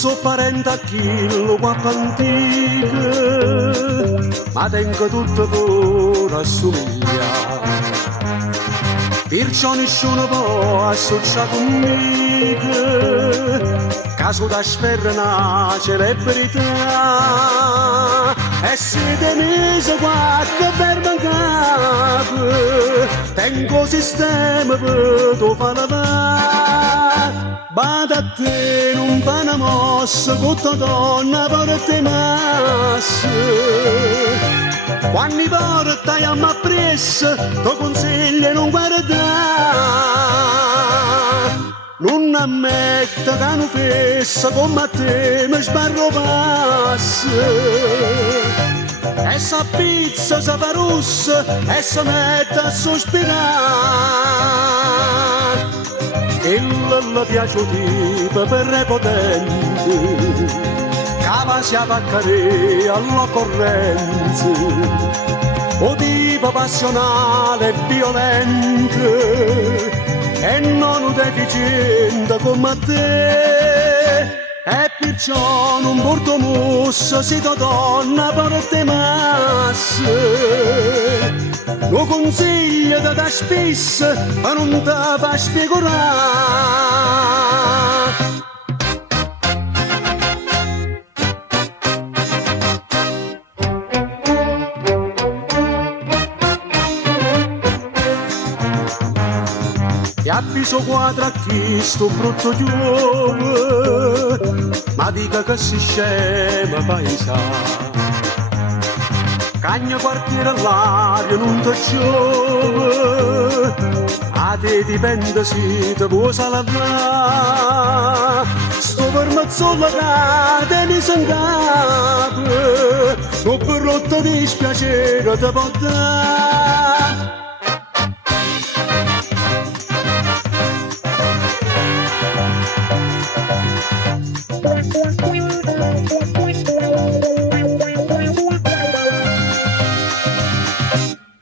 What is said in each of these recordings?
so parente a chi lo papà antico, ma tengo tutto per assomigliare. Perciò nessuno può associare conmigo, caso da sferra una celebrità. E se te mese qualche ferma in capo, tengo sistema per tu fare va. Bada a te, non fa una mossa, con tua donna per te massa. Quando mi portai a me presso, tuo consiglio non guardare. Non ammetto che non fessa come a te mi sbarro passa. E sa pizza sa fa rossa e si mette a sospirare. E le piace tipo per repotente, cava si avvaccare all'occorrenza, o tipo passionale e violento, e non deficiente come a te. E perciò non porto mossa se tua donna per te massa. Lo consiglio da da spesso ma non te fa spigurare. E avviso quadra a chi sto brutto giove, ma dica che si scema paesa. Cagna quartiere all'aria non ti giove, a te dipende se ti può salvare. Sto per mazzola che te ne s'ingappa, non per rotta dispiacere ti può dare.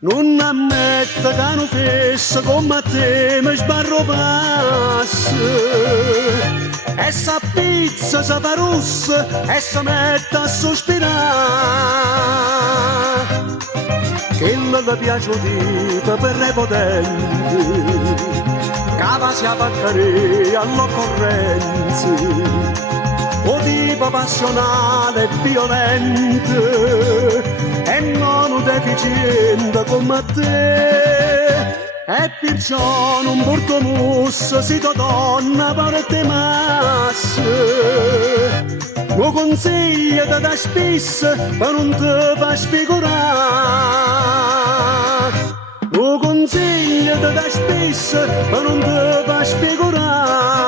Non ammetto che non fessa come a te mi sbarro passa. E sa pizza sa fa rossa e si mette a sospirare. Che le piace tipo per repotente, cava si avvaccare all'occorrenza, o tipo passionale e violento, e non deficiente come a te. E perciò non porto mossa se tua donna per te massa. Lo consiglio da da spesso ma non te fa spigurare. Lo consiglio da da spesso ma non te fa spigurare.